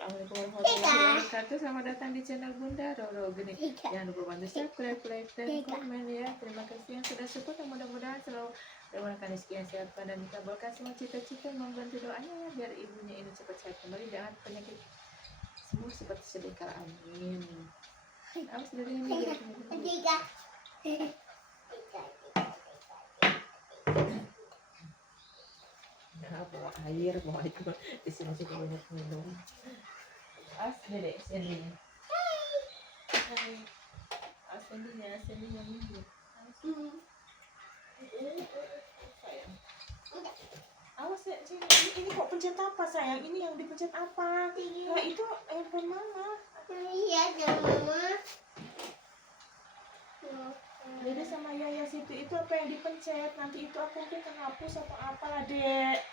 Assalamualaikum warahmatullahi wabarakatuh. Selamat datang di channel Bunda Roro Geni. Jangan lupa bantu subscribe, like, dan komen ya. Terima kasih yang sudah support dan mudah-mudahan selalu mendapatkan rezeki yang sehat dan dikabulkan semua cita-cita. Membantu doanya ya biar ibunya ini cepat sehat kembali dengan penyakit semua seperti sedia kala. Amin. Awas dari ini ya. Nah, bawa air, bawa itu di sini juga banyak minum. As dedek sini. As sini yang minum. Sayang. Awas ya, sini. Ini kok pencet apa sayang? Ini yang dipencet apa? Nah itu handphone mama. Iya, jangan mama. Dede sama Yaya situ itu apa yang dipencet? Nanti itu aku mungkin kehapus atau apa lah dek.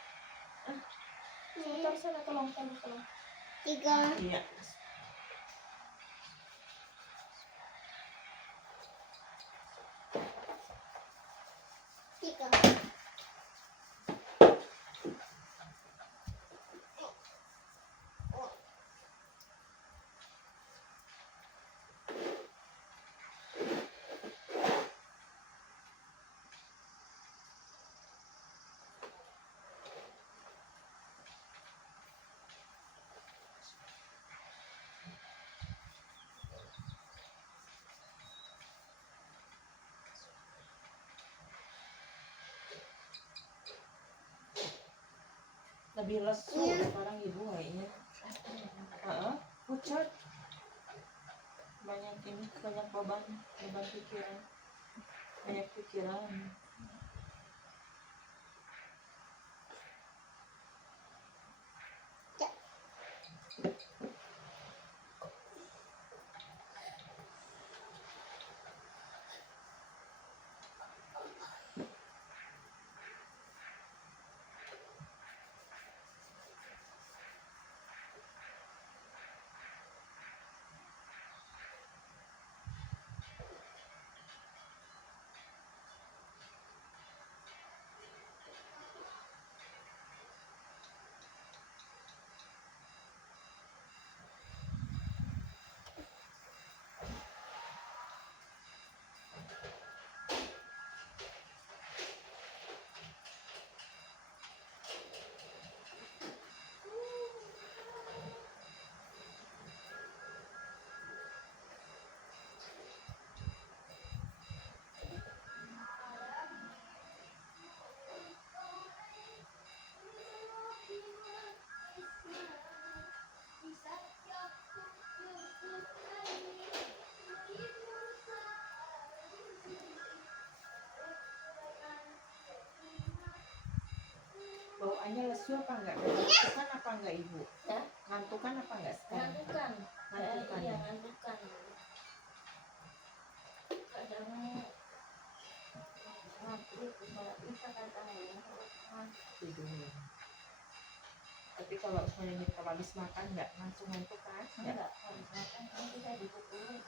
Sebentar sana tolong. 3. Iya. Lebih lesu sekarang ibu kayaknya. Pucat. Banyak beban pikiran. Banyak pikiran. Bawaannya lesu apa enggak? Ngantukan apa enggak ibu? Ya? Ngantukan apa enggak sekarang? Ngantukan. Ngantukan. Iya, ngantukan. Kadang bisa katanya. Tidur. Tapi kalau habis makan enggak langsung ngantuk kan? Enggak, habis makan nanti saya dipukul.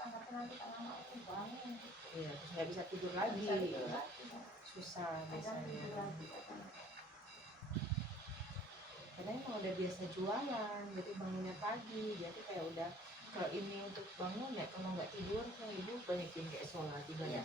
Tapi nanti kalau mau bangun, Iya, terus nggak bisa tidur lagi. Susah biasanya. Karena emang udah biasa jualan, jadi bangunnya pagi, jadi kayak udah ke ini untuk bangun ya. Kalau nggak tidur, kan ibu banyakin kayak sholat ibadahnya.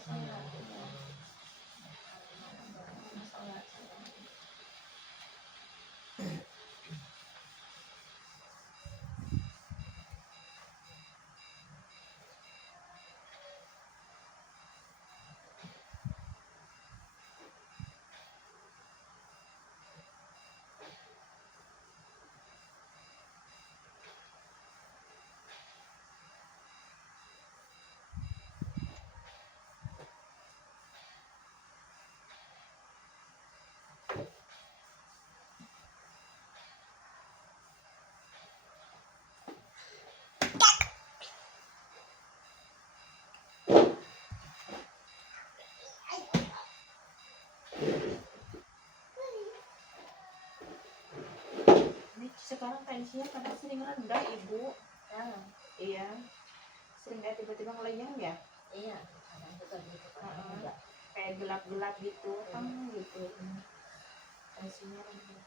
Ini sekarang tensinya karena sering rendah ibu. Iya. Sering kayak tiba-tiba ngeleyang ya. Iya, kadang suka gitu kan. Kayak kayak gelap-gelap gitu, gitu. Tensinya rendah.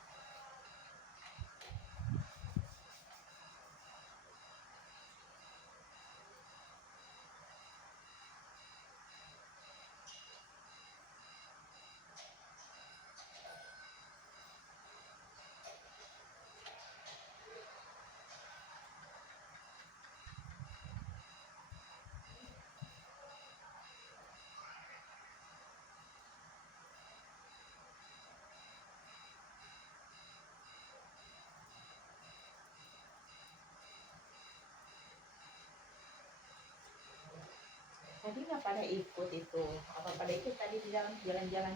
Tadi nggak pada ikut itu, apa pada ikut tadi di dalam jalan-jalan?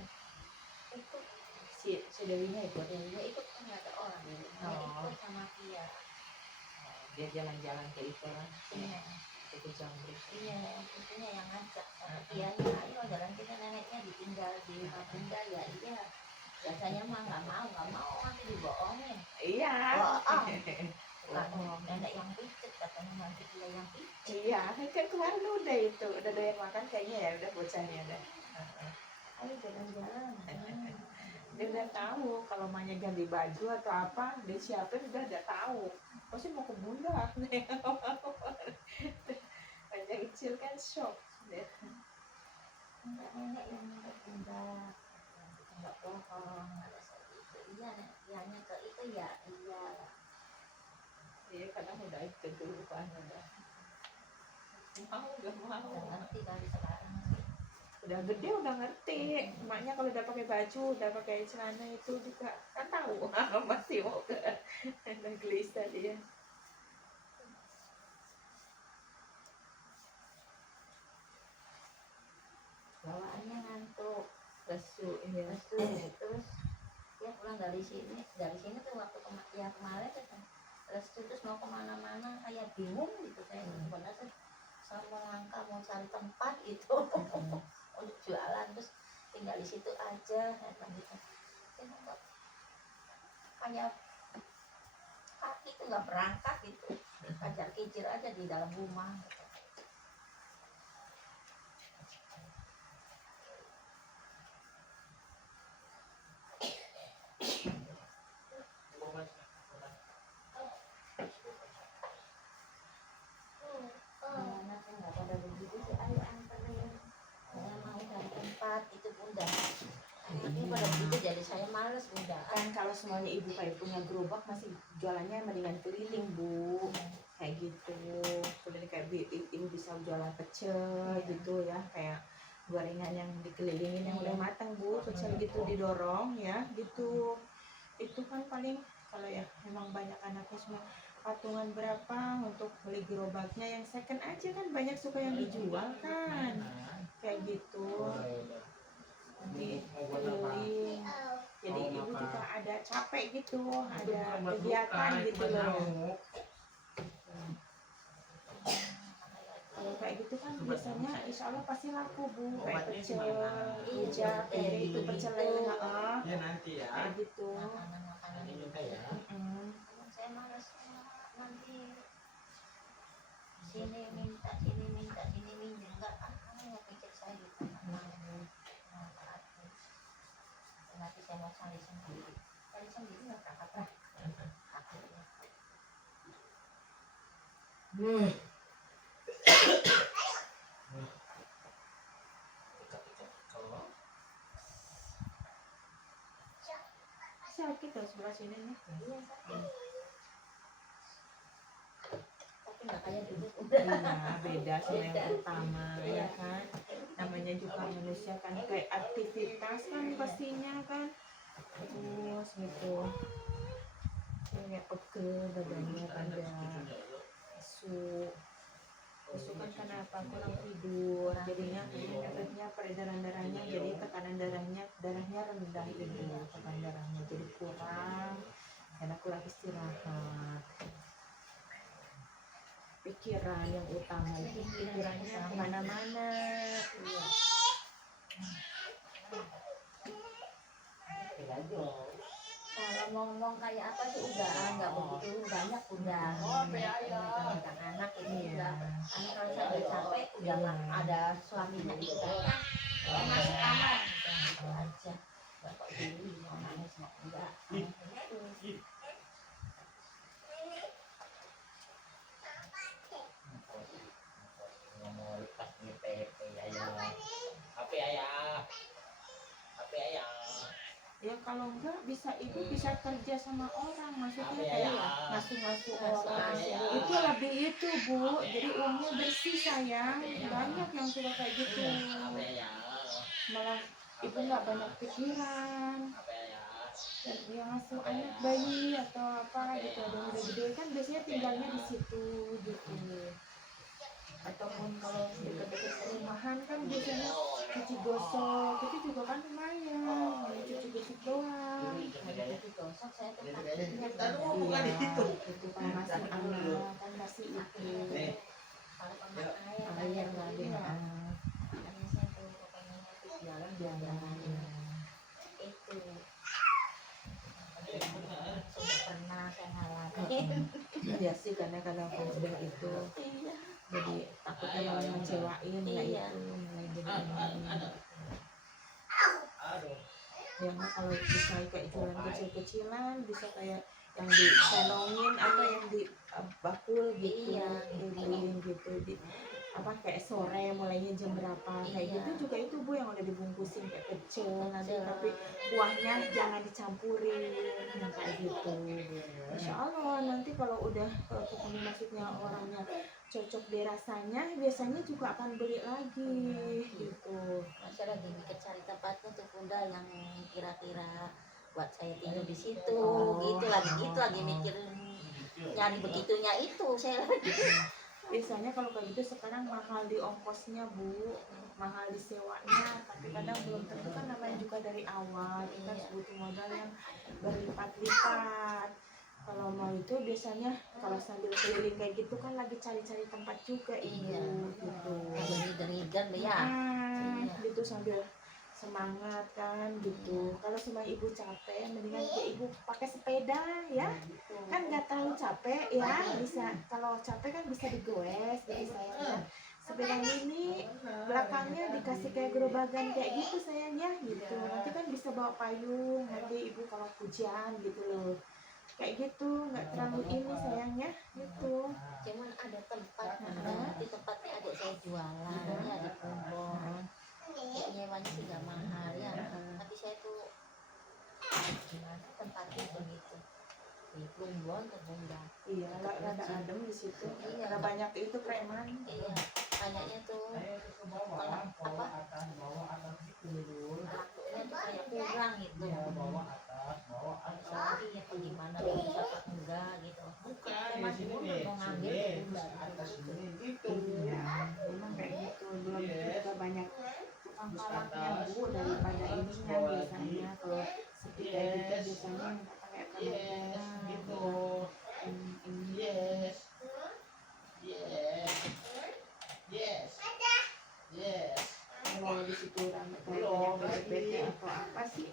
Ikut, Si Dewinya ikut. dia ikut kan nggak ada orang dia ikut sama dia. Dia jalan-jalan ke itu lah, Iya. itu Jambrut. Iya, intinya yang ngajak. Iya, ayo jalan kita, neneknya ditinggal di rumah bunda ya. Iya, biasanya mah nggak mau nanti dibohongin. Iya. Bukan nenek yang picit, katanya nanti dia yang picit. Iya, kan kemarin udah itu, udah doyan makan kayaknya ya, udah bocahnya udah. Ayo jalan-jalan. Dia udah tahu kalau mamanya ganti baju atau apa, dia siapin udah tahu. Pasti mau ke bunda. Banyak kecil kan shock. Enggak, nenek yang ke bunda. Kita nggak bohong, ada seperti itu. Iya, ianya ke itu ya, iya. Iya, kadang udah itu dulu kan udah. Mau gak mau. Udah ngerti kali sekarang. Udah gede udah ngerti. Maknya kalau udah pakai baju, udah pakai celana itu juga kan tahu. Masih mau ke gelisah dia. Bawaannya ngantuk, Lesu, iya. terus dia pulang dari sini tuh waktu kemarin terus mau kemana-mana kayak bingung gitu saya sebenarnya sama langkah mau cari tempat itu untuk jualan terus tinggal di situ aja gitu. Kayak kaki itu nggak berangkat gitu, kajar kicir aja di dalam rumah gitu. Itu bunda ini pada begitu jadi saya males bunda Kan kalau semuanya ibu kayak punya gerobak masih jualannya mendingan keliling bu, kayak gitu. Kemudian kayak ibu bisa jualan pecel gitu ya, kayak gorengan yang dikelilingin yang udah matang bu, pecel gitu didorong ya gitu. Itu kan paling kalau ya memang banyak anaknya semua patungan berapa untuk beli gerobaknya, yang second aja kan banyak suka yang dijual kan kayak gitu di keliling. Jadi ibu juga ada capek gitu, ada kegiatan gitu loh. Kalau kayak gitu kan biasanya insya Allah pasti laku bu, kayak pecel, rujak, kayak itu pecel lele, ya nanti ya. kayak gitu. makanan Ini minta ya. saya males nanti sini minta enggak nggak pikir saya gitu nanti saya mau cari sendiri nggak apa-apa. Sakit loh sebelah sini nih. Iya sakit tapi nggak kayak dulu udah Iya, beda sama yang pertama ya kan. Namanya juga manusia kan kayak aktivitas kan pastinya kan. Terus gitu. Kayak pegel dadanya ada isu kan kenapa kurang tidur, jadinya efeknya peredaran darahnya, jadi tekanan darahnya rendah ibu, tekanan darahnya jadi kurang karena kurang istirahat. Pikiran yang utama itu pikirannya kemana-mana. kalau ngomong kayak apa sih udah nggak begitu banyak udah tentang anak ini udah kalau saya udah capek udah nggak ada suaminya itu banyak masuk kamar gitu aja. Nggak kok dulu mau nangis mau enggak gitu. Ya kalau enggak bisa ibu bisa kerja sama orang, maksudnya kayak ngasuh-ngasuh orang itu lebih itu bu, jadi uangnya bersih sayang, banyak yang suka kayak gitu, malah ibu nggak banyak pikiran. Dan yang ngasuh anak bayi atau apa gitu, ada yang udah gede kan biasanya tinggalnya di situ gitu. Ataupun kalau dekat-dekat perumahan kan biasanya cuci gosok itu juga kan lumayan, hanya cuci gosok doang. Cuci gosok saya tetap Iya, itu kan masih anak kan masih itu kalau pemakaian nggak ada makanya saya tuh pengen jalan itu sudah pernah saya ngalamin. ya sih karena kadang-kadang sudah itu jadi takutnya malah ngecewain ya itu mulai jadi yang kalau bisa kayak jualan kecil-kecilan bisa kayak yang disenongin atau yang di bakul gitu keliling gitu di apa kayak sore mulainya jam berapa kayak gitu juga itu bu yang udah dibungkusin kayak pecel nanti tapi kuahnya jangan dicampurin yang kayak gitu. Insya Allah nanti kalau udah ketemu maksudnya orangnya cocok deh rasanya biasanya juga akan beli lagi gitu. Saya lagi mikir cari tempatnya tuh bunda yang kira-kira buat saya tidur di situ gitu lagi mikirin nyari begitunya itu saya biasanya kalau kayak gitu sekarang mahal di ongkosnya bu, mahal di sewanya, tapi kadang belum tentu kan namanya juga dari awal kita harus butuh modal yang berlipat-lipat. Kalau mau itu biasanya kalau sambil keliling kayak gitu kan lagi cari-cari tempat juga ibu gitu. Rider ya. Gitu sambil semangat kan gitu. Kalau semua ibu capek mendingan ya ibu pakai sepeda ya kan nggak terlalu capek ya, bisa kalau capek kan bisa digoes jadi sayangnya sepeda ini belakangnya dikasih kayak gerobakan kayak gitu sayangnya gitu, nanti kan bisa bawa payung nanti ibu kalau hujan gitu loh kayak gitu, nggak terlalu ini sayangnya gitu. Cuman ada tempat di tempatnya adik saya jualan ya di Plumbon ya nyewanya sudah mahal ya tapi saya tuh gimana tempatnya begitu di Plumbon ke Bunda. Iya, rada adem di situ. Karena banyak itu preman. Iya, banyaknya tuh kalau apa? Lakunya tuh kayak kurang gitu. Sorry ya gimana bisa apa enggak gitu. Mas mau ngambil Gitu. Memang kayak gitu. Belum juga banyak tukang palaknya bu daripada ininya biasanya kalau seperti kayak gitu biasanya nggak pakai palak gitu. Kalau di situ rame kayak PT atau apa sih?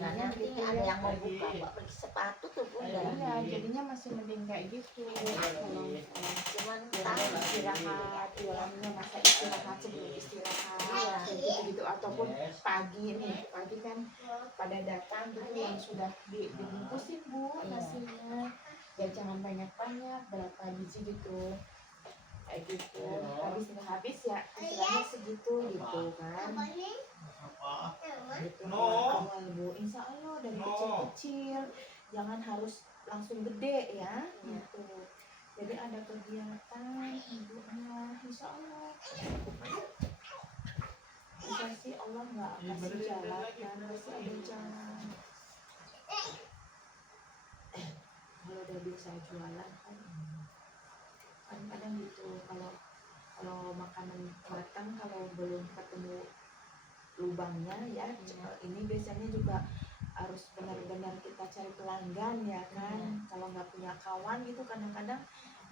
Nanti ada yang mau buka buat beli sepatu tuh bunda. Iya, jadinya masih mending kayak gitu. Cuman Istirahat, jualannya masa istirahat sebelum istirahat, kayak gitu ataupun pagi nih, pagi kan pada datang gitu yang sudah dibungkusin bu nasinya, ya jangan banyak-banyak, berapa biji gitu. Kayak gitu, habis ya istilahnya segitu gitu kan gitu awal bu, insya Allah dari kecil-kecil jangan harus langsung gede ya gitu, jadi ada kegiatan ibunya insya Allah bisa sih Allah nggak kasih jalan kan masih ada jalan kalau udah bisa jualan kan kadang-kadang gitu kalau makanan matang kalau belum ketemu lubangnya ya ini biasanya juga harus benar-benar kita cari pelanggan ya kan kalau nggak punya kawan gitu kadang-kadang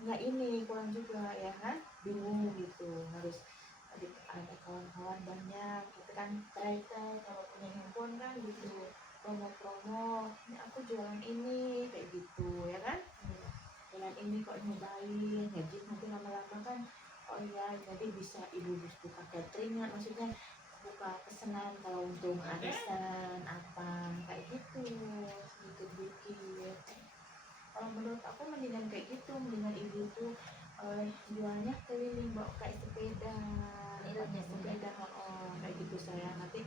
nggak ini kurang juga ya kan bingung gitu harus ada kawan-kawan banyak gitu kan try kalau punya handphone kan gitu promo-promo ini aku jualan ini kayak gitu ya kan bulan ini kok nyobain jadi nanti lama-lama kan oh iya jadi bisa ibu buka catering maksudnya buka pesanan kalau untuk arisan apa kayak gitu, sedikit dikit. Kalau menurut aku mendingan kayak gitu, mendingan ibu tuh jualnya keliling bawa kayak sepeda, pakai sepeda, kayak gitu saya nanti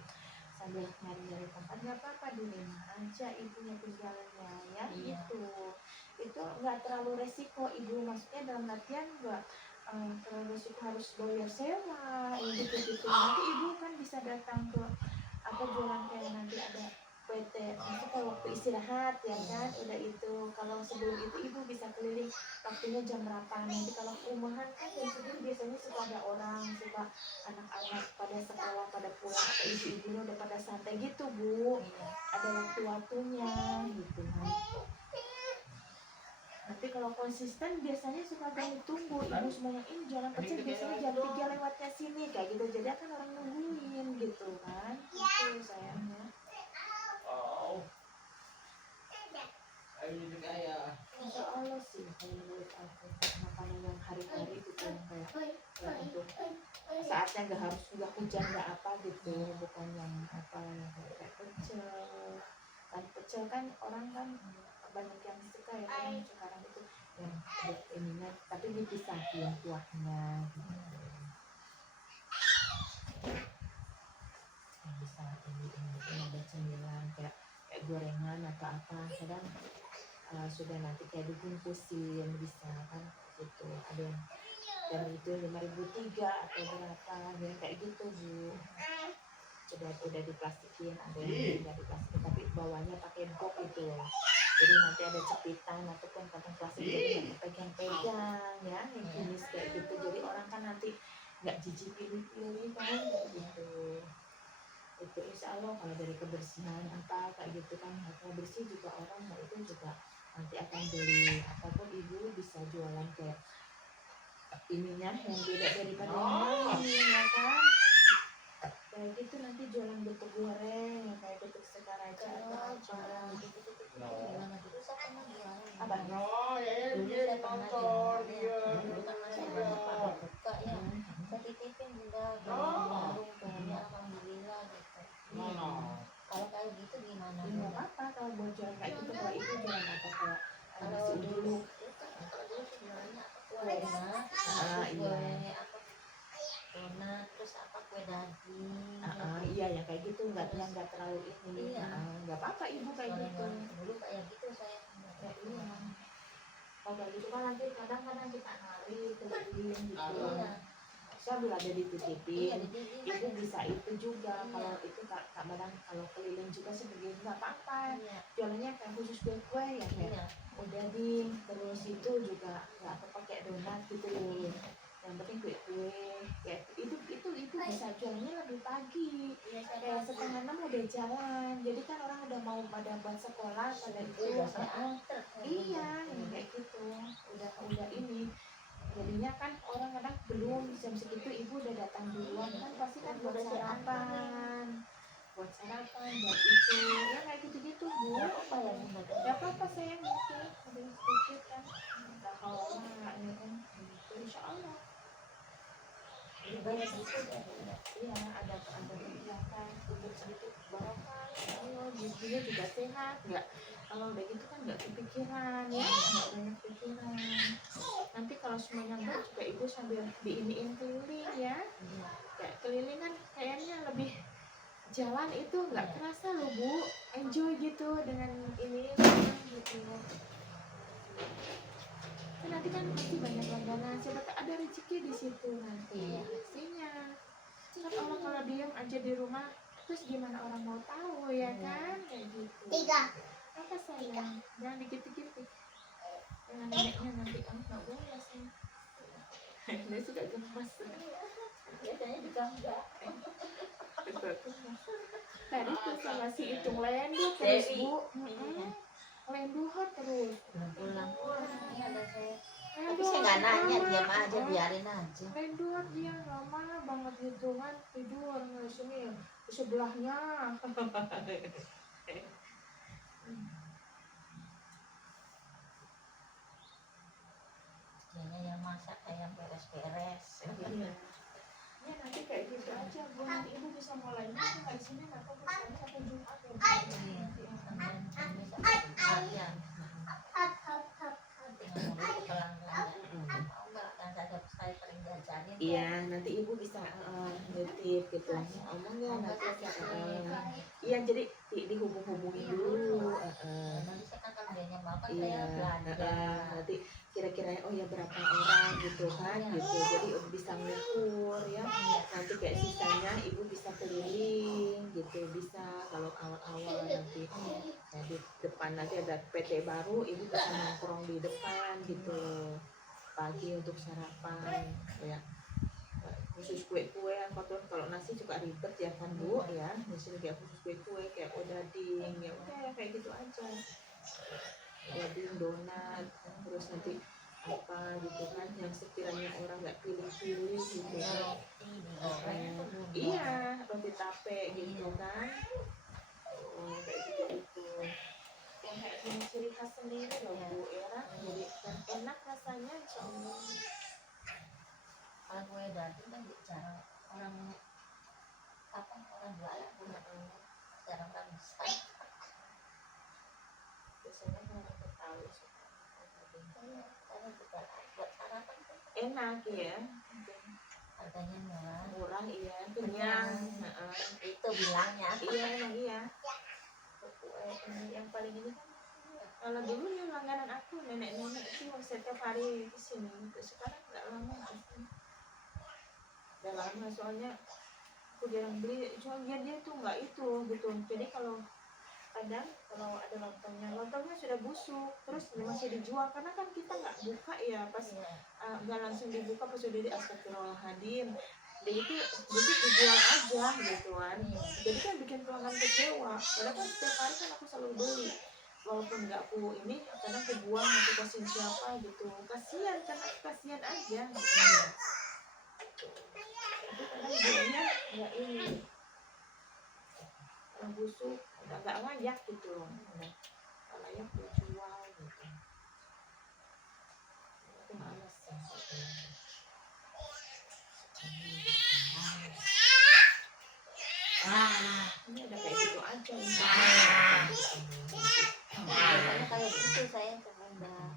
sambil nyari-nyari tempat nggak apa-apa di rumah aja ibunya berjalannya ya. Gitu itu nggak terlalu resiko ibu, maksudnya dalam artian nggak terlalu resiko harus bayar sewa gitu nanti ibu kan bisa datang ke apa jualan kayak nanti ada PT nanti kalau waktu istirahat ya kan udah itu, kalau sebelum itu ibu bisa keliling waktunya jam berapa, nanti kalau rumahan kan jam segini biasanya suka ada orang, suka anak-anak pada sekolah pada pulang atau ibu-ibunya udah pada santai gitu bu, ada waktu-waktunya gitu kan. Nanti kalau konsisten biasanya suka kami tunggu ibu semuanya ini jalan pecel biasanya jam 3 lewatnya sini kayak gitu, jadi akan orang nungguin gitu kan, itu sayangnya. Insya Allah sih kalau menurut aku makanan yang hari-hari gitu yang kayak untuk saatnya nggak hujan nggak apa gitu, bukan yang apa yang kayak pecel kan orang kan banyak yang suka ya kan sekarang itu yang ininya tapi dipisahin kuahnya gitu. Yang bisa ini ada cemilan kayak gorengan atau apa kadang sudah nanti kayak dibungkusin bisa kan gitu, ada yang dan itu 5.003 atau berapa ya kayak gitu bu, udah diplastikin, ada yang tidak diplastikin tapi bawahnya pakai box gitu, jadi nanti ada cepitan ataupun kantong plastik jadi nggak pegang-pegang ya yang jenis kayak gitu, jadi orang kan nanti nggak jijik pilih-pilih kan kayak gitu. Itu insya Allah kalau dari kebersihan apa kayak gitu kan harga bersih juga orang nah itu juga nanti akan beli, ataupun ibu bisa jualan kayak ininya yang beda daripada yang lain ya kan, kayak gitu nanti jualan bentuk goreng kayak bentuk sekaraja atau apa gitu gimana dulu saya pernah jualan apa dulu saya pernah jualan ya dulu kan masih banyak pada buka ya saya titipin juga ke warung punya alhamdulillah gitu. Kalau kayak gitu gimana? Nggak apa-apa kalau buat jualan kayak gitu, kalau ibu jualan apa kayak nasi uduk kalau dulu sih jualannya apa kue donat, kue apa donat terus apa kue daging iya ya kayak gitu nggak terlalu ini nggak apa-apa ibu kayak gitu dulu kayak gitu saya ya iya kalau kayak gitu kan nanti kadang-kadang kita narik keliling gitu sambil ada dititipin ibu bisa itu juga kalau itu kadang kalau keliling juga sebagai nggak apa-apa jualannya kayak khusus kue ya kayak daging terus itu juga nggak pakai donat gitu loh, yang penting kue kayak itu bisa jualnya lebih pagi kayak 5:30 udah jalan, jadi kan orang udah mau pada buat sekolah pada itu iya kayak gitu udah ini jadinya kan orang kadang belum jam segitu ibu udah datang duluan kan pasti kan buat sarapan buat itu ya kayak gitu bu ya apa sayang gitu ada yang sedikit kan nggak kalau ya kan gitu insya Allah banyak gitu iya ada kegiatan untuk sedikit barokah insya Allah gizinya juga sehat nggak kalau udah gitu kan nggak kepikiran ya nggak banyak pikiran, nanti kalau semuanya enggak juga ibu sambil diiniin keliling ya kayak keliling kan kayaknya lebih jalan itu nggak kerasa loh bu, enjoy gitu dengan ini gitu kan nanti kan masih banyak langganan siapa tahu ada rezeki di situ nanti pastinya kan orang kalau diem aja di rumah terus gimana orang mau tahu ya kan kayak gitu apa sayang jangan dikit-dikit dengan neneknya nanti kamu nggak boleh sih dia suka gemas biasanya juga enggak tadi tuh sama si hitung lendu terus bu lenduhan terus pulang ada saya tapi saya nggak nanya diam aja biarin aja lenduhan dia lama banget hitungan tidur nggak sini di sebelahnya kayaknya yang masak kayak beres-beres Ya nanti kayak gitu aja Bu, nanti ibu bisa mulainya nggak di sini nggak apa-apa sampai Jumat ya Bu. Iya, Senin sampai Jumat ya. Tinggal mulai pelan-pelan ya. Mau nggak kan saya sering diajarin. Iya, nanti ibu bisa nitip gitu. Omong ya Mau nggak nanti. saya Iya, jadi dihubung-hubungin dulu. nanti saya kan kalau dia mau kan Iya, saya belanja. nanti kira-kira oh ya berapa orang gitu kan, gitu. Jadi bisa ngukur ya. Nanti kayak sisanya ibu bisa keliling gitu, bisa kalau awal-awal nanti di depan nanti ada PT baru, ibu bisa nongkrong di depan gitu pagi untuk sarapan ya. Khusus kue-kue kalau nasi juga ribet ya kan Bu ya, di sini kayak khusus kue-kue kayak odading ya udah ya kayak gitu aja, odading donat terus nanti apa gitu kan yang sekiranya orang nggak pilih-pilih gitu kan. Iya, roti tape gitu kan. Kayak gitu gitu yang kayak punya ciri khas sendiri loh Bu ya, jadi kan enak rasanya insya Allah. Kalau kue daging kan jarang orang jualan punya jarang orang bisa. Biasanya kalau Betawi suka Karena juga buat sarapan kan enak ya, harganya murah. murah iya, kenyang. Itu bilangnya. Iya emang iya. Kue ini yang paling ini kan kalau dulu nih langganan aku nenek-nenek itu setiap hari di sini. Sekarang nggak lama sih. Udah lama soalnya aku jarang beli. Cuma dia tuh nggak itu gitu. Jadi kalau kadang kalau ada lontongnya sudah busuk terus masih dijual karena kan kita nggak buka ya pas nggak langsung dibuka pas sudah di astagfirullahaladzim. Jadi itu dijual aja gitu kan. Jadi kan bikin pelanggan kecewa. Padahal kan setiap hari kan aku selalu beli. Walaupun nggak aku ini kadang aku buang aku kasih siapa gitu. Kasihan karena kasihan aja. Gitu. Tapi kadang belinya nggak ini. Yang busuk udah nggak layak gitu loh. Nggak layak dijual gitu. Aku malas sih. Ini ada kayak gitu aja Biasanya kayak gitu saya sebentar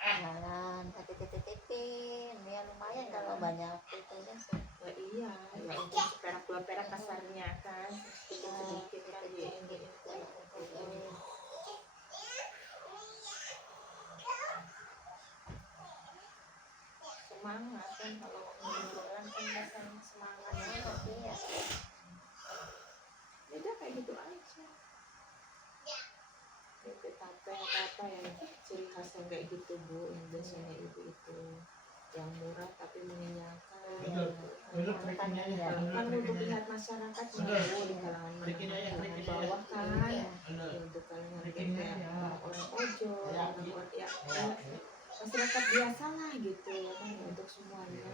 jalan titip-titipin ya lumayan kalau banyak itu kan. ya iya ya untuk seperak dua perak kasarnya kan sedikit kan semangat kan kalau jualan kan biasanya semangat ya. Beda kayak gitu aja. Itu apa yang ciri khas yang kayak gitu Bu, yang biasanya ibu itu yang murah tapi mengenyangkan. Kan untuk lihat masyarakat Bu di kalangan bawah kan, untuk kalangan kayak orang ojol, orang ya masyarakat biasa lah gitu ya kan untuk semuanya.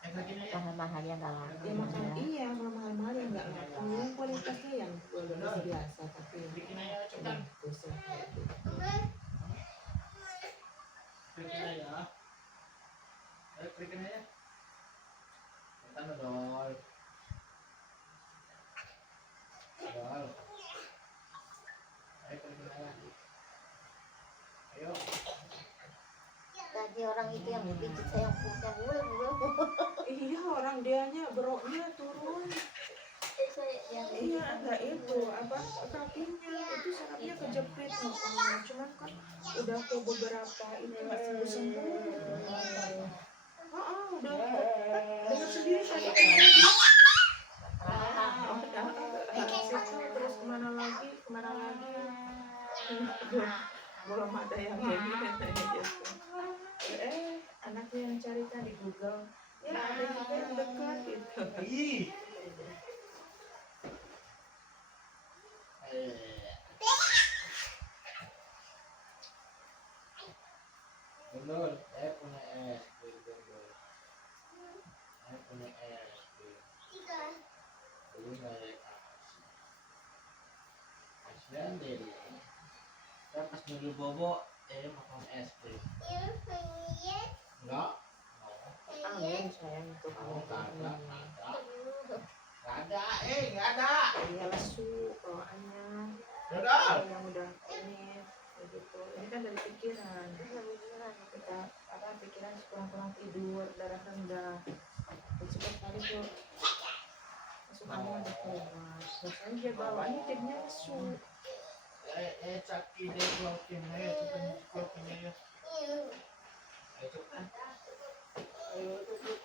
Mahal-mahal yang nggak laku Ya makan iya mahal-mahal yang nggak laku, yang kualitasnya yang biasa tapi bagus ya kayak gitu. tadi orang itu yang dipijit saya yang punya boleh. Iya orang dianya beroknya turun. Iya enggak itu apa kakinya itu sarafnya kejepit cuman kan udah ke beberapa ini nggak sembuh. Udah dengan sendiri saya terus kemana lagi belum ada yang ini gitu. Anaknya yang carikan di Google ya ada juga yang dekat gitu. Betul, saya punya es saya punya es dulu naik asnya jadi saya pas dulu bobo makan es krim enggak Angin sayang itu Oh, kalau nggak ada, nggak ada. iya lesu bawaannya. Dodol. Yang udah ini begitu. Ini kan dari pikiran. Kita pikiran kurang tidur, darah rendah. Cepat kali tuh masuk angin ada keluar. Terus aja bawaannya jadinya lesu. Caki deh keluarin aja, keluarin aja. Cepat. Ayo cepat.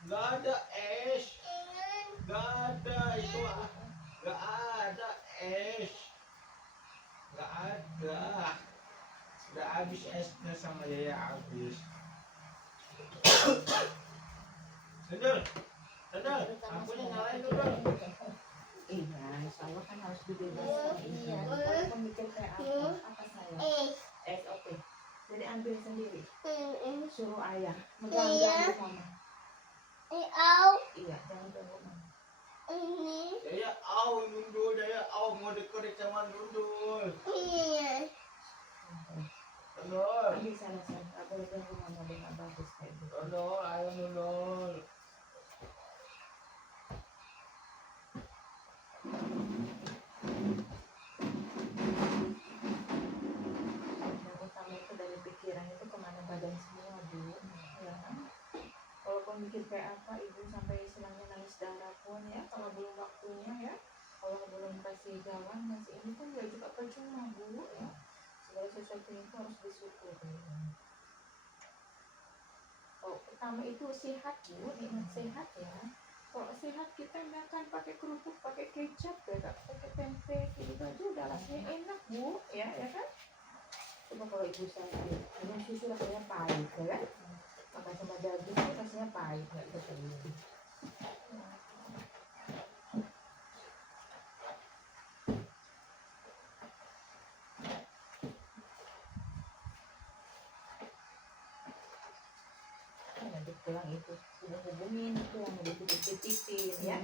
Nggak ada es. Nggak ada itu. Nggak ada es. Nggak ada. Udah habis esnya sama Yaya habis. Dodol. Dodol. Lampunya nyalain dulu. Iya, insya Allah kan harus dibebaskan. Iya. Kalau mikir kayak apa saya? Oke. Jadi ambil sendiri. Suruh ayah. Mengganggu mama. Iya, jangan ganggu mama. Yaya nundul, Yaya mau deket sama nundul. Dodol. Ambil sana. Nggak boleh ganggu mama, dia nggak bagus kayak gitu. Dodol, ayo nundul. Yang utama itu dari pikiran itu kemana badan semua, Bu. Ya kan? Walaupun mikir kayak apa, ibu sampai istilahnya nangis darah pun ya, kalau belum waktunya ya, kalau belum kasih jalan, masih ini kan ya juga percuma, Bu. Ya. Segala sesuatu itu harus disyukuri. Oh, pertama itu sehat, Bu, nikmat sehat ya. Kalau sehat kita makan pakai kerupuk, pakai kecap, ya, pakai tempe, gitu aja udah rasanya enak, Bu, ya kan? Coba kalau ibu saya minum susu rasanya pahit, ya kan? Makan sama daging itu rasanya pahit, nggak betul. Nanti pulang itu sudah hubungin itu yang mau dititip-titipin ya.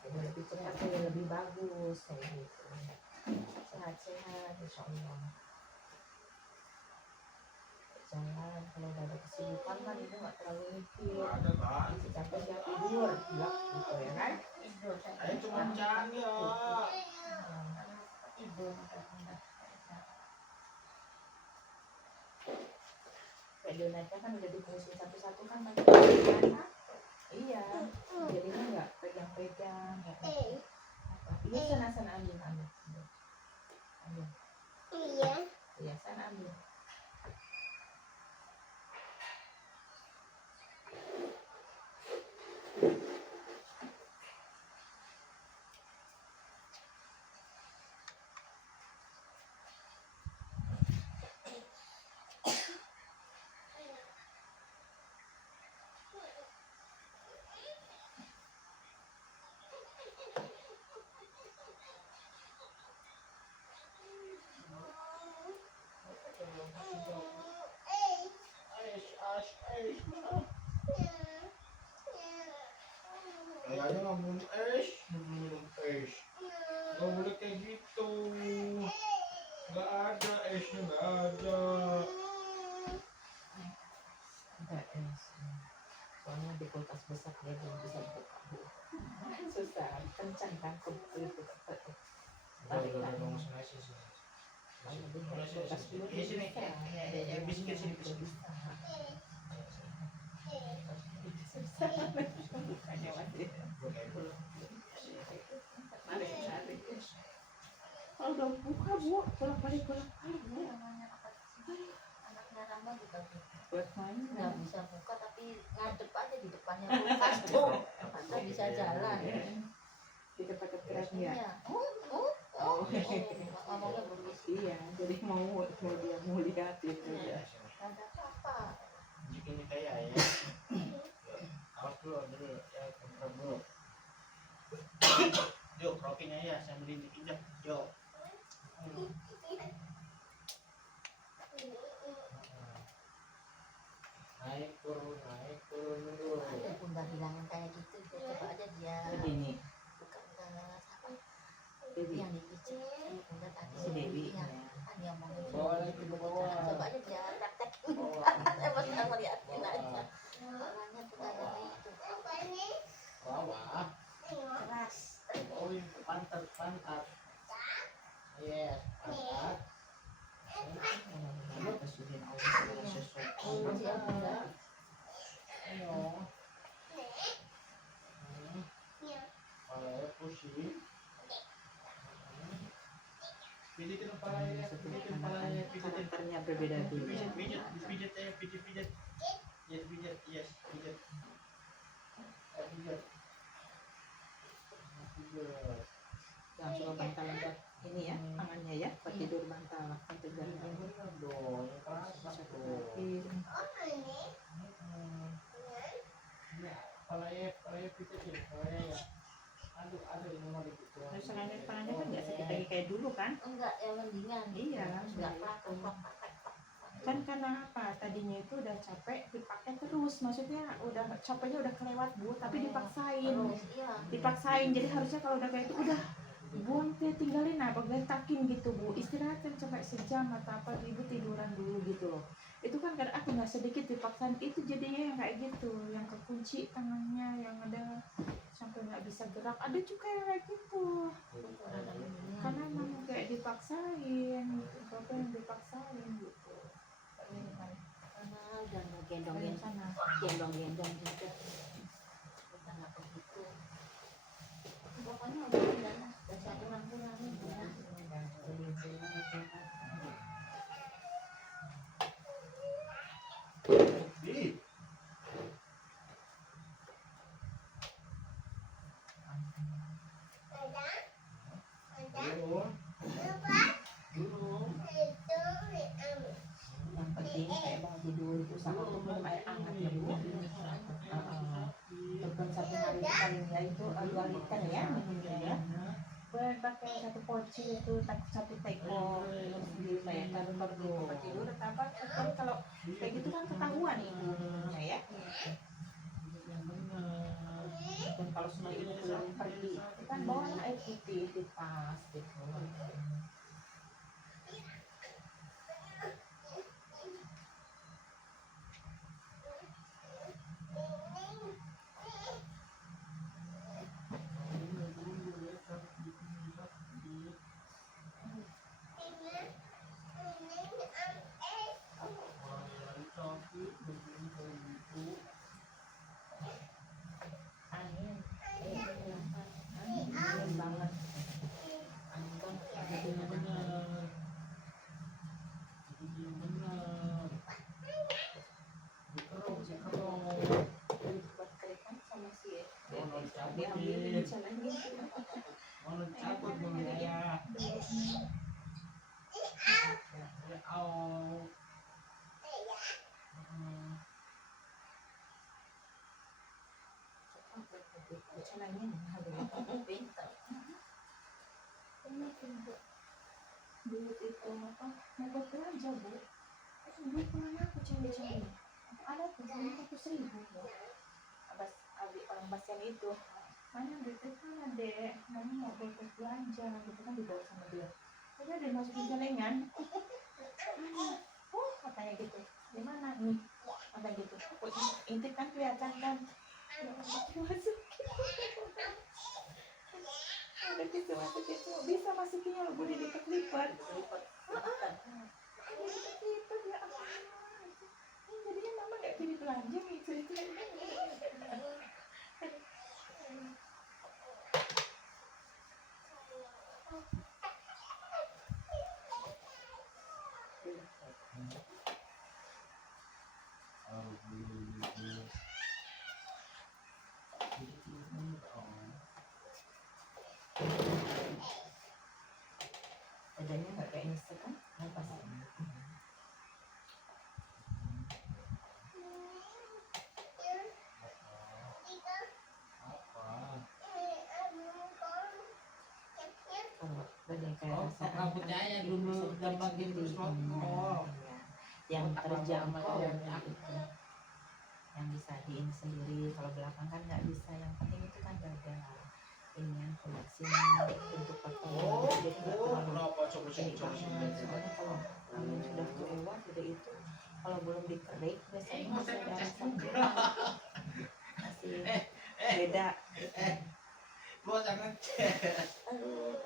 Jadi lebih cepat ya, lebih bagus kayak gitu. Sehat-sehat insya Allah. Jangan kalau udah ada kesibukan kan ibu nggak terlalu mikir. Ada kan? Capek siap tidur, bilang gitu ya kan? Tidur Ayo cuma bercanda. tidur. Kayak donatnya kan udah dibungkusin satu-satu kan pakai tangan. Iya, jadinya nggak pegang-pegang. Iya sana ambil. Iya sana ambil. Kayaknya nggak minum es. Nggak boleh kayak gitu. Nggak ada esnya, nggak ada. Enggak es. Soalnya di kulkas besar dia belum bisa buka. Susah, kencang kan itu. Udah mau nasi sih. Sini, biskuit sini, biskuit. Kalau udah buka, Bu, bolak-balik Bu. Anaknya Rama juga Buat main nggak bisa buka tapi ngadep aja di depannya kulkas tuh, masa bisa jalan. di dekat kerannya. Iya. Ngomongnya begitu. Iya, jadi mau dia mau liatin aja. Nggak ada apa-apa. Ini kayak ya. Awas dulu ya, kontrol dulu. Yuk, rokinya ya, saya beli injak. Yuk. Naik turun dulu. Ada bunda bilangin kayak gitu, coba aja dia Begini, buka apa Dewi. yang dipicit sama bunda tadi. Si Dewi. Iya, kan dia ngomongin Boleh, gitu, bawa. coba aja dia praktek. Oh, Saya masih nggak ngeliatin Angkat. Yes, angkat. Coba kasihin Allah segala sesuatu. Ayo. Kepalanya pusing. Pijitin kepalanya, Setiap pijitin anak kepalanya, pijitin. karakternya berbeda-beda. Pijit, pijit ya, pijit. Yes, pijit, yes, pijit. Pijit. Pijit. Jangan suka bantalan buat ini ya, tangannya ya, buat tidur bantalan pencegahan. Bener dong, keras Satu dong. lagi. Ya, kepalanya pijitin, kepalanya ya. Aduh, ini mau dikit. Nah, selain kepalanya kan nggak sakit lagi kayak dulu kan? Enggak, yang mendingan. Iya, Enggak gitu. praktek. Kan karena apa? Tadinya itu udah capek dipakai terus, maksudnya udah capeknya udah kelewat Bu, tapi dipaksain. Terus iya. Dipaksain, jadi harusnya kalau udah kayak itu udah buang teh, tinggalin apa getakin gitu Bu, istirahatin sampai sejam atau apa, ibu tiduran dulu gitu loh. Itu kan kadang aku nggak sedikit dipaksain, itu jadinya yang kayak gitu, yang kekunci tangannya, yang ada sampai nggak bisa gerak, ada juga yang kayak gitu karena emang kayak dipaksain, apa yang dipaksain gitu. Karena udah nggak Dari gendongin sana gendong juga. Udah nggak begitu. Pokoknya udah saya kurang-kurangin ya. Di. Dulu. yang penting kayak mau tidur itu sama tuh minum air hangat ya Bu. Walaupun satu hari itu paling ya itu 2 liter ya minumnya ya. Pakai satu poci itu satu teko minum sendiri kayak kalau perlu tempat tidur atau apa kan kalau kayak gitu kan ketahuan ibunya ya. Dan kalau semua ibu pulang pergi itu kan bawa air putih di tas gitu. Angin banget. Buat kerikan sama si dia ambilin celahnya. Mau cabut dulu ya. Celahnya Pintar. duit itu apa mau buat belanja Bu, duit kemana aku cari ada tuh 100.000 Bu. Orang Basian itu mana duitnya mana dek, mama mau buat belanja gitu kan, dibawa sama dia udah deh masukin celengan. Oh katanya gitu, di mana nih katanya gitu, intip kan kelihatan kan masukin ada gitu masukin semua, bisa masukinnya loh Bu, dilipat-lipat dilipat ya ampun. Jadinya mama nggak jadi belanja gitu itu. Adanya nggak kayak instan kan, apa sih? Kalau badan kayak rasaan rambutnya aja dulu gambar gitu iya. Yang terjangkau namanya. gitu, yang bisa diin sendiri. Kalau belakang kan nggak bisa, yang penting itu kan dada ini yang koneksinya untuk potong, jadi nggak terlalu Kenapa ini banget. Soalnya kalau angin sudah lewat udah itu, kalau belum dikerik biasanya masih ada rasanya, masih beda. Gua jangan Aduh,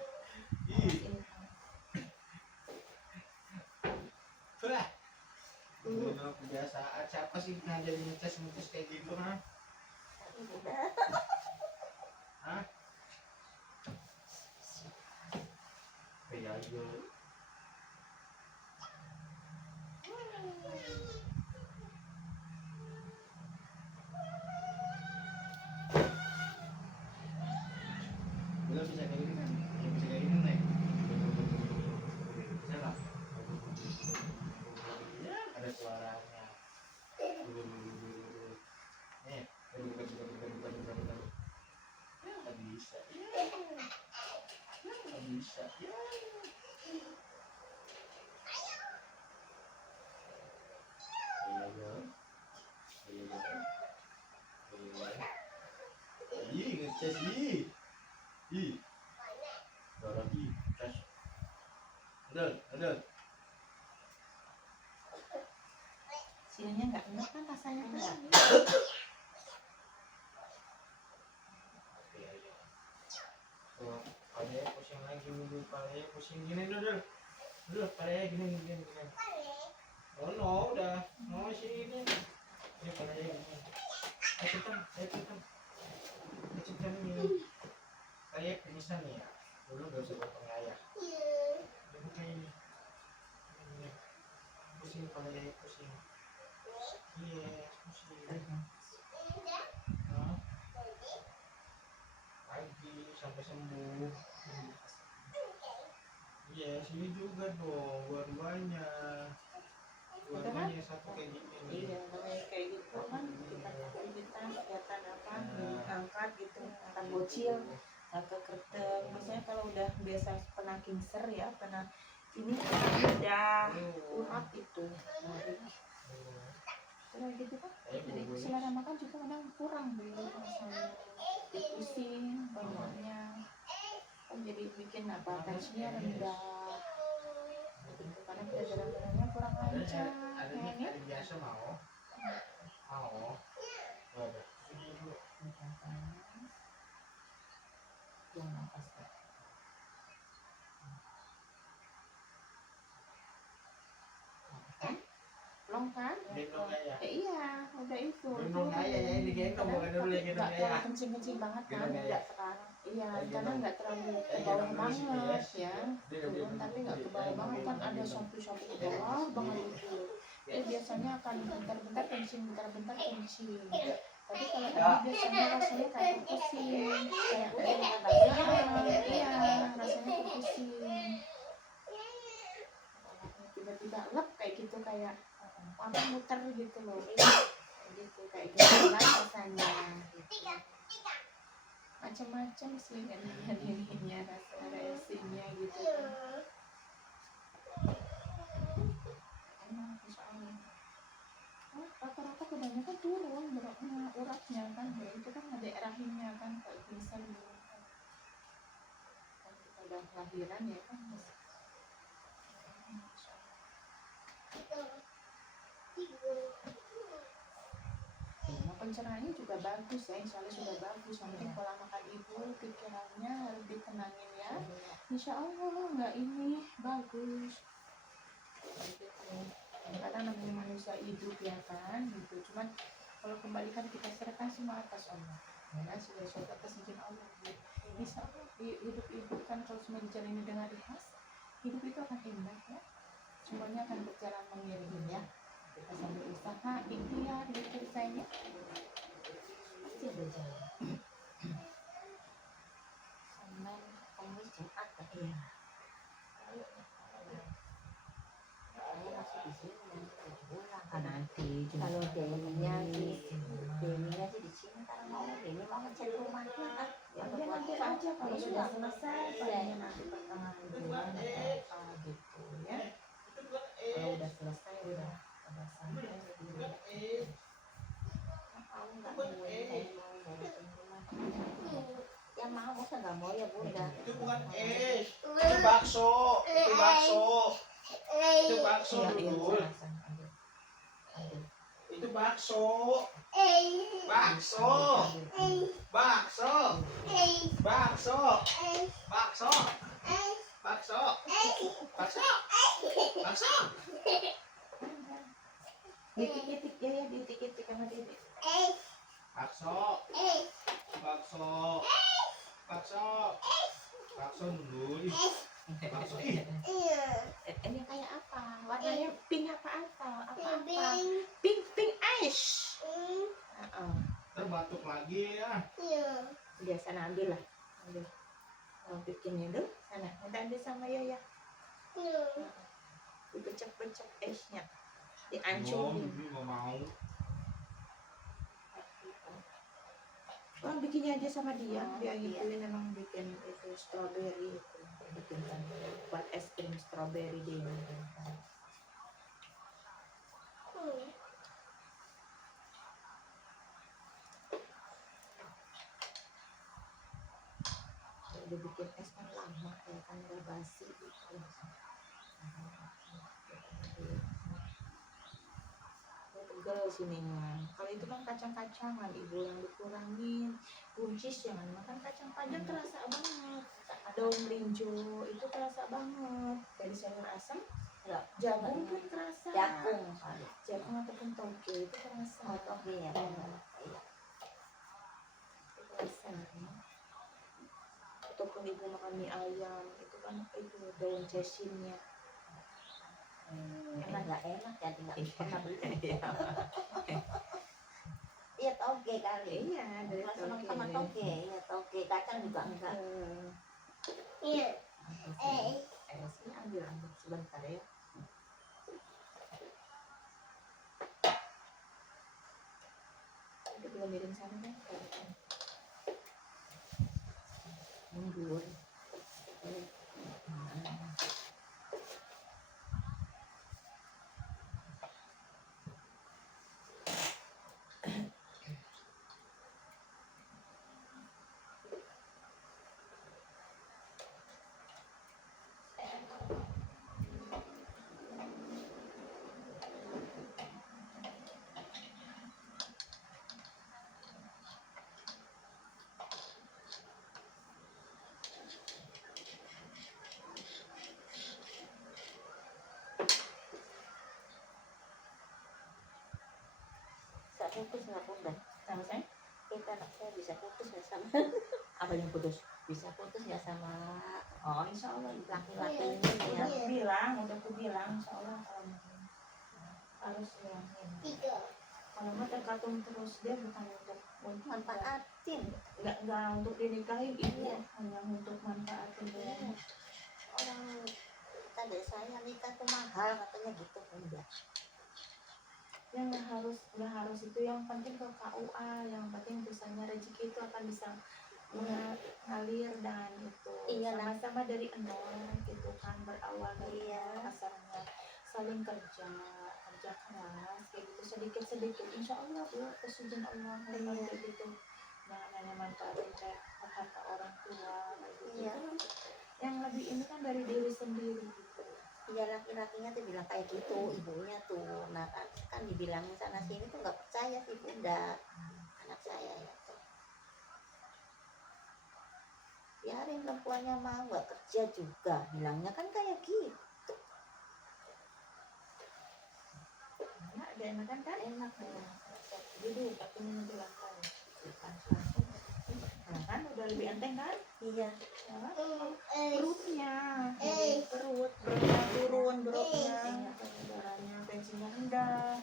kebiasaan. Siapa sih yang jadi ngeces kayak gitu, ha? Hah? Kayak aja. Belum bisa kayak gini kan? Belum bisa kayak gini, Nek. Bisa nggak? Ya, ada suaranya. Nih, ya, nggak bisa. Ya, nggak bisa. Ya. Iya, iya. Iya, iya. Ih, ngecas ih. Ih. Dorong ih, cas. Udah. Sianya nggak enak kan rasanya kan? Tuh, palanya pusing lagi dulu, palanya pusing gini dulu. Dulu, palanya gini. Oh no, udah. Mau sini ini. Ini palanya gini. Cepetan nih. Kayak pingsan nih ya. Dulu gak usah potong ayah. Ini bukan ini. Ini. Pusing palanya pusing. Iya, pusing. Hah? Pagi sampai sembuh. Iya, sini juga dong, dua-duanya satu kayak gini nih. Iya, namanya kayak gitu kan kita aktivitas kegiatan apa diangkat gitu, angkat bocil, angkat kerteng. Biasanya kalau udah biasa pernah kinser ya, pernah ini udah urat itu. Nah, gitu kan. Jadi selera makan juga kadang kurang dulu rasanya, pusing banyaknya, kan jadi bikin apa tensinya rendah. Karena peredarannya kurang lancar. Ada biasa mau. Ada. Ini dulu. Yang nafas. Belum kan? Gendong ayah. Iya, udah itu. Gendong ayah ya, ini gendong bukan dulu ya gendong Nggak terlalu ayah. kencing-kencing banget kan? Gendong ayah. Nggak sekarang. Iya, Gendong. karena nggak terlalu ke Gendong bawah dulu banget sini, ya. Dia Turun tapi nggak ke bawah banget kan ada sampai ke bawah banget itu. Jadi biasanya akan bentar-bentar kencing, bentar-bentar kencing. Tapi kalau ini biasanya rasanya kayak pusing, kayak iya, rasanya pusing. Tiba-tiba lep kayak gitu, kayak apa muter gitu loh, gitu kayak gitu lah rasanya. Macam-macam sih kan dirinya rasa reaksinya gitu. Emang soalnya rata-rata kebanyakan turun beratnya, uratnya kan ya itu kan ada rahimnya kan kayak bisa dulu kan kita udah kelahiran ya kan. Pencerahannya juga bagus ya, insya Allah sudah bagus. Yang penting pola makan ibu, pikirannya harus ditenangin ya. Insya Allah nggak ini bagus. Karena namanya manusia hidup ya kan, gitu. Cuman kalau kembalikan kita serahkan semua atas Allah. Ya, sudah atas izin Allah. Insya Allah hidup ibu kan kalau semua dijalani dengan ikhlas, hidup itu akan indah ya. Semuanya akan berjalan mengiring ya. Kita sambil usaha, ikhtiar, gitu sayangnya. Pasti berjalan. Senin, Kamis, Jumat ya. Iya. Saya masih di sini dan pulang kan. Nanti Kalau Deninya sih di sini karena mau Deni mau ngecek rumahnya kan. ya nanti aja kalau sudah selesai, palingnya nanti pertengahan bulan atau apa gitu ya. Kalau udah selesai udah santai gitu. Mau nggak mau mau ngecek rumah. Ya mau, masa nggak mau ya bunda. Itu bukan itu bakso. Itu bakso dulu. Itu bakso. Itik-itik ya, diitik-itik sama Dede. Bakso. Bakso. Bakso. Bakso dulu. Bakso ih. Ini kayak apa? Warnanya pink apa? Pink ice. Terbatuk lagi ya. Dia sana ambil lah. Ambil. Mau bikinnya dulu. Sana. Minta ambil sama Yoya. Dibecek-becek ice-nya. Dihancurin. Belum, nggak mau. Orang bikinnya aja sama dia gituin emang bikin itu strawberry itu bikinkan buat es krim strawberry dia bikinkan. Udah bikin es kan lama ya kan udah basi gitu. Pegel sininya. Kalau itu kan kacang-kacangan ibu yang dikurangin. Buncis jangan makan kacang panjang terasa banget. Daun melinjo itu terasa banget. Dari sayur asam, jagung pun terasa. Jagung ataupun toge itu terasa. Toge ya. Itu terasa. Ataupun ibu makan mie ayam itu kan itu daun cesimnya. Emang nggak enak jadi nggak pernah beli. Iya. Iya toge kali. Iya, dari Senang toge. sama toge. Iya toge kacang juga enggak. Sini ambil sebentar ya. Itu dua miring sana kan. Mundur. Putus nggak bunda? Sama saya? Kita anak saya bisa putus nggak sama? Apa yang putus? Bisa putus nggak sama Oh, insya Allah laki-laki ini ya? udah aku bilang, insya Allah harus yang ini. Kalau nggak tergantung terus dia bukan untuk Manfaatin. nggak untuk dinikahin ibu, hanya untuk manfaatin dia. Orang tadi saya nikah tuh mahal katanya gitu bunda. Ya nggak harus itu, yang penting ke KUA, yang penting misalnya rezeki itu akan bisa mengalir dan itu Iya, sama-sama dari nol gitu kan, berawal dari Iya. kasarnya saling kerja keras kayak gitu sedikit insya Allah bu kesujian Allah Iya. kayak gitu, jangan hanya manfaatin kayak kata orang tua kayak gitu. Iya. Yang lebih ini kan dari diri sendiri gitu. Iya laki-lakinya tuh bilang kayak gitu, ibunya tuh. Nah kan dibilangin sana sini tuh nggak percaya sih bunda. Anak saya ya tuh. Biarin perempuannya mau nggak kerja juga, bilangnya kan kayak gitu. Nah, ada enakan kan? Enak ya. Jadi tapi ini dilakukan. Nah kan udah lebih enteng kan? Iya. Ya, perutnya, beratnya turun, darahnya tensinya rendah,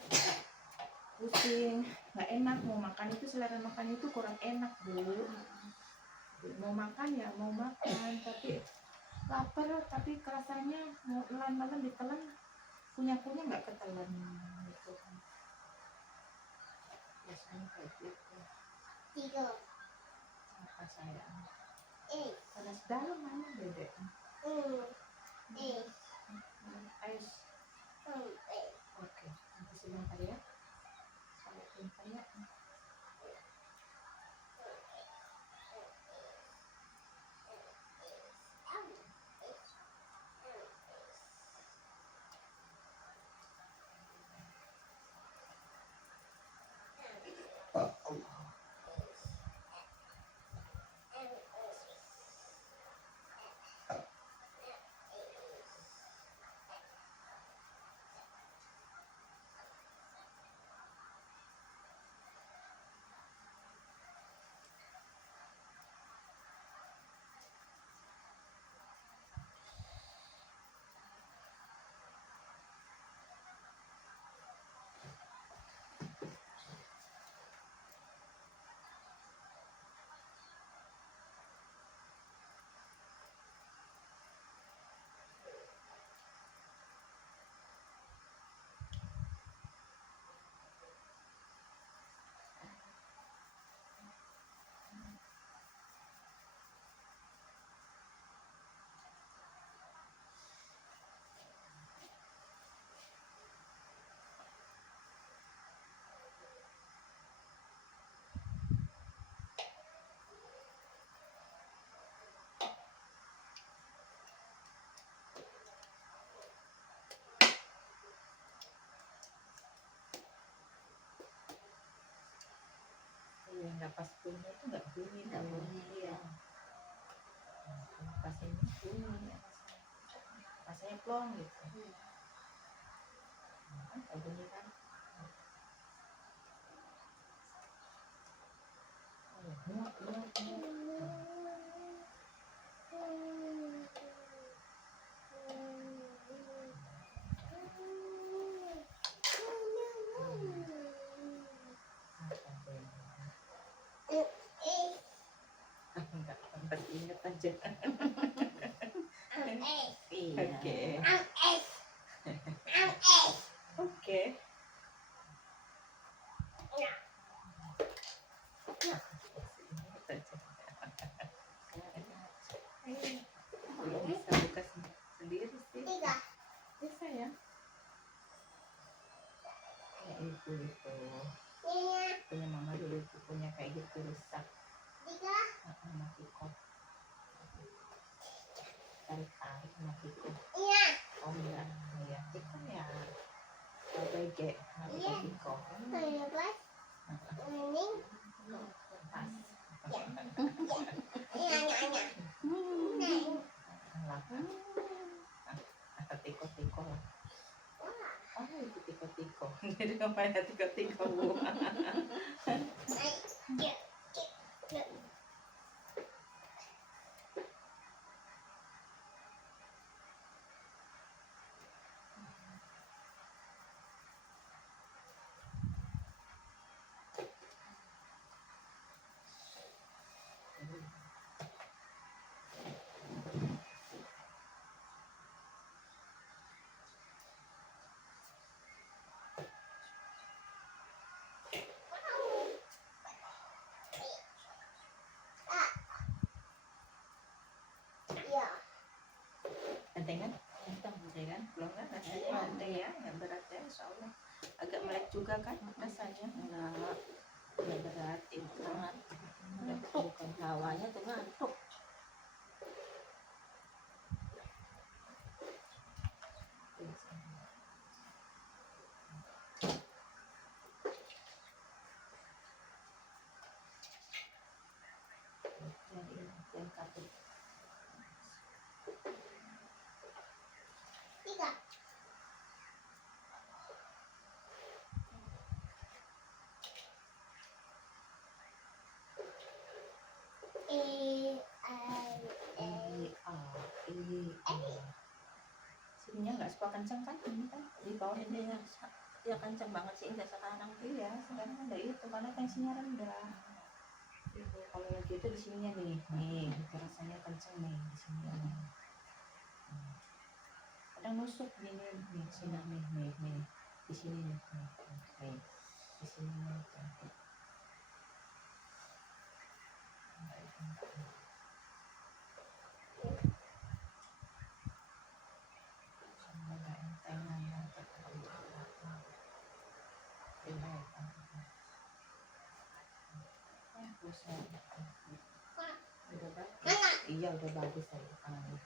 pusing, nggak enak mau makan itu, selera makan itu kurang enak bu. Mau makan ya mau makan, tapi lapar, tapi kerasanya mau malam ditelan, punya nggak ketelan gitu kan. Biasanya kayak gitu. Apa sayang? Panas dalam mana bebek? Ais. Oke, nanti sebentar ya. Saya pintar ya. nggak pas bunyi itu nggak bunyi, Nggak bunyi, iya. Pas ini bunyi, rasanya plong gitu. Nggak bunyi kan? Muak. Enggak, pas inget aja. Iya. Oke. Belum bisa buka sendiri sih. Bisa ya. Kayak itu punya mama dulu itu punya kayak gitu rusak. Mati kok. Tarik mati kok. Oh enggak, ya itu ya. ABG kok. Tiko-tiko lah. Oh itu tiko-tiko. Jadi namanya tiko-tiko Bu. Enteng kan? Enteng. Belum kan rasanya enteng ya, nggak berat ya insya Allah. Agak melek juga kan rasanya? Enggak. Nggak berat itu. Ngantuk. Bukan hawanya tuh ngantuk. Yang kaki. Sininya nggak suka kenceng kan? Ini kan di bawah ini. Ini ya kenceng banget sih enggak sekarang. Iya, sekarang kan dari itu karena tensinya rendah. Itu kalau lagi itu di sininya nih rasanya kenceng nih di sini nih. Kadang nusuk gini nih, sini nih, di sini nih, di sini nih. Semoga entengan ya, buset. Udah bagus. Iya udah bagus aja tangannya.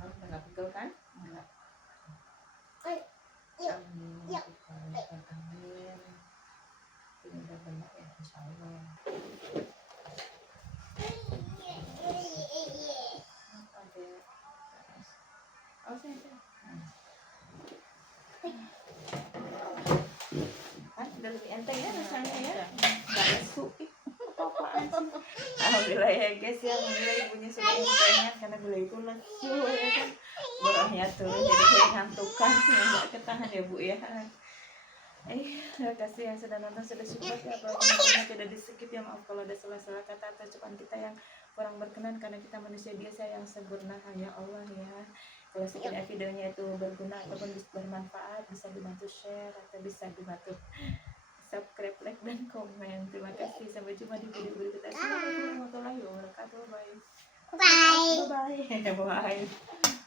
Kamu udah nggak pegel kan? Enggak. Amin. Amin. Ini udah benar ya insya Allah. Oh sini. Kan udah lebih enteng ya rasanya ya. Nggak lesu. Apa-apaan sih? Alhamdulillah ya guys ya, alhamdulillah ibunya sudah entengan karena gula itu lesu ya kan. Borosnya turun jadi kayak ngantukan, nggak ketahan ya Bu ya. Terima kasih yang sudah nonton, sudah support ya. Apabila tidak di skip ya, maaf kalau ada salah-salah kata atau ucapan kita yang kurang berkenan karena kita manusia biasa yang sempurna hanya Allah ya. Kalau sekiranya videonya itu berguna ataupun bermanfaat, bisa dibantu share atau bisa dibantu subscribe, like, dan komen. Terima kasih, sampai jumpa di video berikutnya. Assalamualaikum warahmatullahi wabarakatuh. Bye. Bye. Bye.